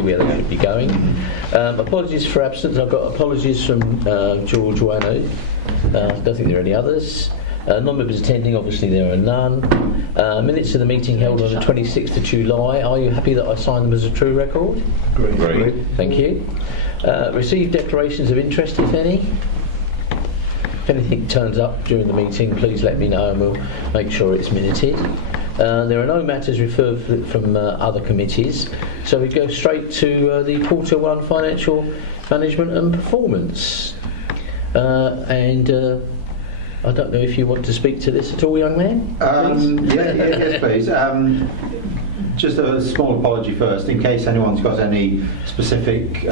where they should be going. Apologies for absence. I've got apologies from George Wanu. I don't think there are any others. Non-members attending, obviously there are none. Minutes of the meeting held on the 26th of July. Are you happy that I sign them as a true record? Great. Thank you. Received declarations of interest, if any. If anything turns up during the meeting, please let me know and we'll make sure it's minuted. There are no matters referred from other committees, so we go straight to the Quarter 1 Financial Management and Performance. I don't know if you want to speak to this at all, young man? Yes, please. Just a small apology first, in case anyone's got any specific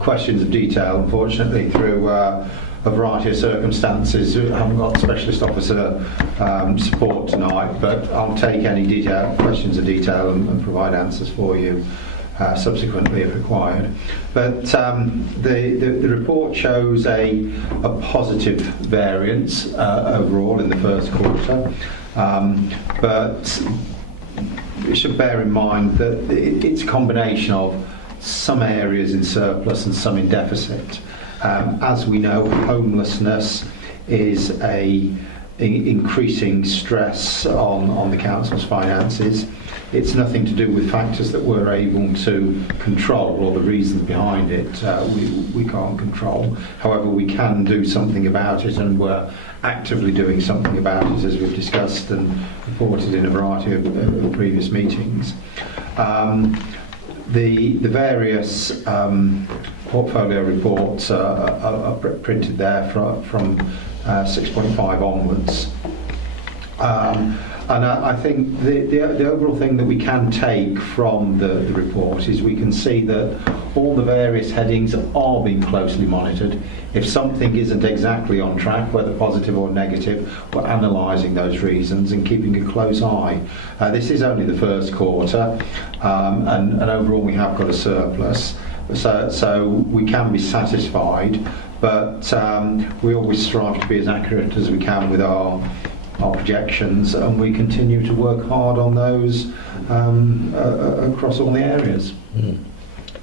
questions of detail. Unfortunately, through a variety of circumstances, I haven't got specialist officer support tonight, but I'll take any questions of detail and provide answers for you subsequently if required. But the report shows a positive variance overall in the first quarter, but we should bear in mind that it's a combination of some areas in surplus and some in deficit. As we know, homelessness is an increasing stress on the council's finances. It's nothing to do with factors that we're able to control or the reasons behind it we can't control. However, we can do something about it, and we're actively doing something about it, as we've discussed and reported in a variety of previous meetings. The various portfolio reports are printed there from 6.5 onwards. And I think the overall thing that we can take from the report is we can see that all the various headings are being closely monitored. If something isn't exactly on track, whether positive or negative, we're analysing those reasons and keeping a close eye. This is only the first quarter, and overall we have got a surplus, so we can be satisfied, but we always strive to be as accurate as we can with our projections, and we continue to work hard on those across all the areas.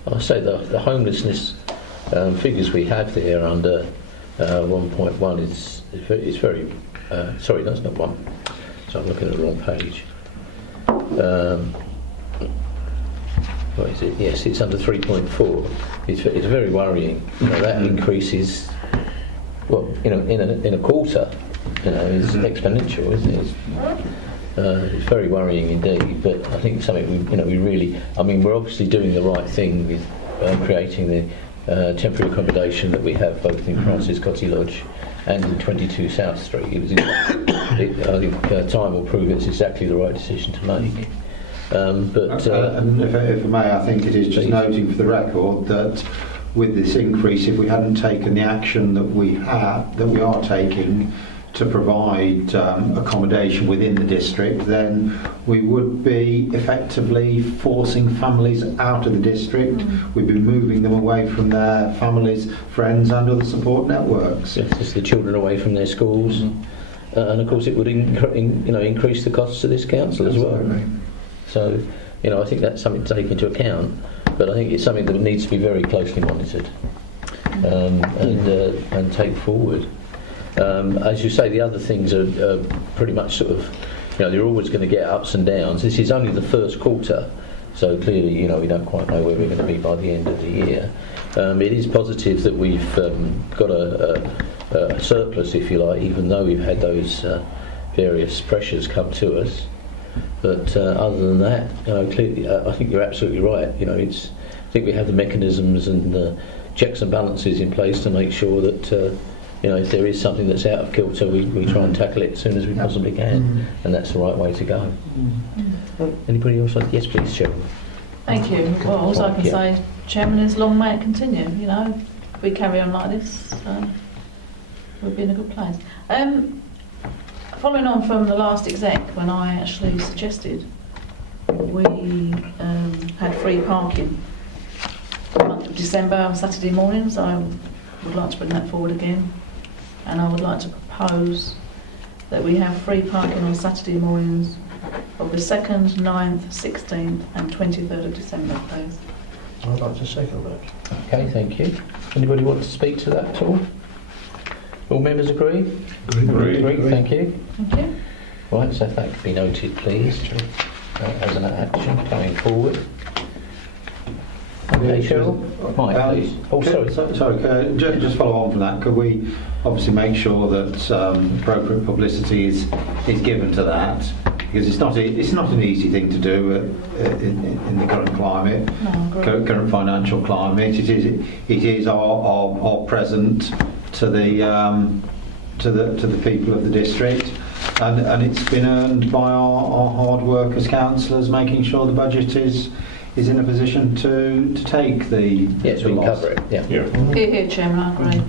I say the homelessness figures we have there under 1.1 is very sorry, that's not one, so I'm looking at the wrong page. What is it? Yes, it's under 3.4. It's very worrying. That increases, in a quarter, is exponential, isn't it? It's very worrying indeed. But I think something we really. I mean, we're obviously doing the right thing with creating the temporary accommodation that we have both in Francis Cotty Lodge and in 22 South Street. I think time will prove it's exactly the right decision to make. And if I may, I think it is just please. Noting for the record that with this increase, if we hadn't taken the action that we are taking to provide accommodation within the district, then we would be effectively forcing families out of the district. We'd be moving them away from their families, friends and other support networks. Yes, it's the children away from their schools, and of course it would increase the costs of this council as well. So, I think that's something to take into account, but I think it's something that needs to be very closely monitored and take forward. As you say, the other things are pretty much sort of, they're always going to get ups and downs. This is only the first quarter, so clearly, we don't quite know where we're going to be by the end of the year. It is positive that we've got a surplus, if you like, even though we've had those various pressures come to us. But other than that, clearly, I think you're absolutely right. I think we have the mechanisms and checks and balances in place to make sure that if there is something that's out of kilter, we try and tackle it as soon as we possibly can, and that's the right way to go. Anybody else? Yes, please, Chairman. Thank you. Well, all I can say, Chairman, is long may it continue. If we carry on like this, we'll be in a good place. Following on from the last exec, when I actually suggested we had free parking for the month of December on Saturday mornings, I would like to bring that forward again, and I would like to propose that we have free parking on Saturday mornings of the 2nd, 9th, 16th and 23rd of December, please. I'd like to second that. Okay, thank you. Anybody want to speak to that at all? All members agree? Agree, thank you. Thank you. Right, so if that could be noted, please, as an action going forward. Okay, Cheryl? Mike, please. Oh, sorry. Sorry, just follow on from that. Could we obviously make sure that appropriate publicity is given to that? Because it's not an easy thing to do in the current climate, No, I agree. current financial climate. It is our present to the people of the district, and it's been earned by our hard work as councillors, making sure the budget is in a position to take the Yes, the we can loss. cover it, yeah. Yeah. Here, Chairman, I agree.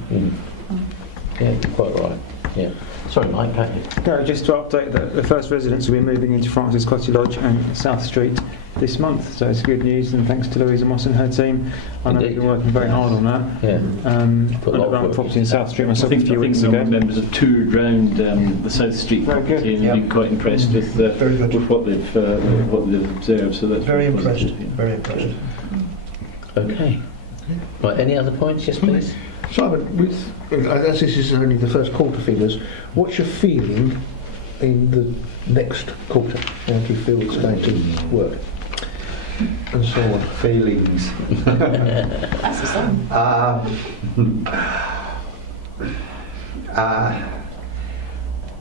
Yeah, you're quite right, yeah. Sorry, Mike, go ahead. No, just to update that the first residents will be moving into Francis Cottage Lodge and South Street this month, so it's good news, and thanks to Louisa Moss and her team. I know Indeed. they've been working very hard on that. Yeah. I Put a lot of ran a work property in into South Street I myself a think, few weeks ago. members have toured round the South Street Very good. property and Yeah. been quite impressed with Very good. what they've observed. So that's Very positive, impressed. yeah. Very impressed. Okay. Right, any other points? Yes, please. Simon, as this is only the first quarter figures, what's your feeling in the next quarter? How do you feel it's going to work? And so on. Feelings. That's the song.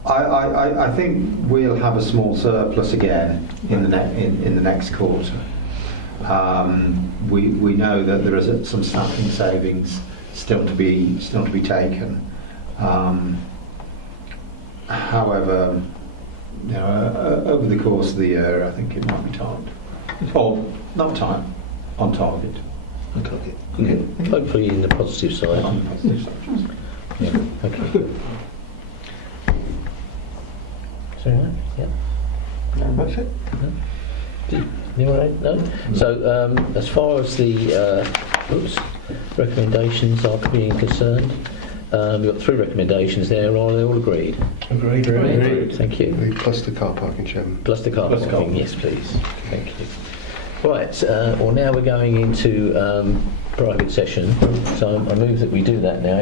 I think we'll have a small surplus again in the next quarter. We know that there is some staffing savings still to be taken. However, you know, over the course of the year, I think it might be timed. Or not time, on target. Okay. Yeah. Hopefully in the positive side. On the positive side. Yeah. Okay. Sorry, Mike? Yeah. That's it. You all right? No? So, as far as the recommendations are being concerned, we've got 3 recommendations there. Are they all agreed? Agreed. Agreed. Thank you. Plus the car parking, Chairman. Plus the car Plus car parking, parking. yes, please. Thank you. Right, well, now we're going into private session. So I move that we do that now.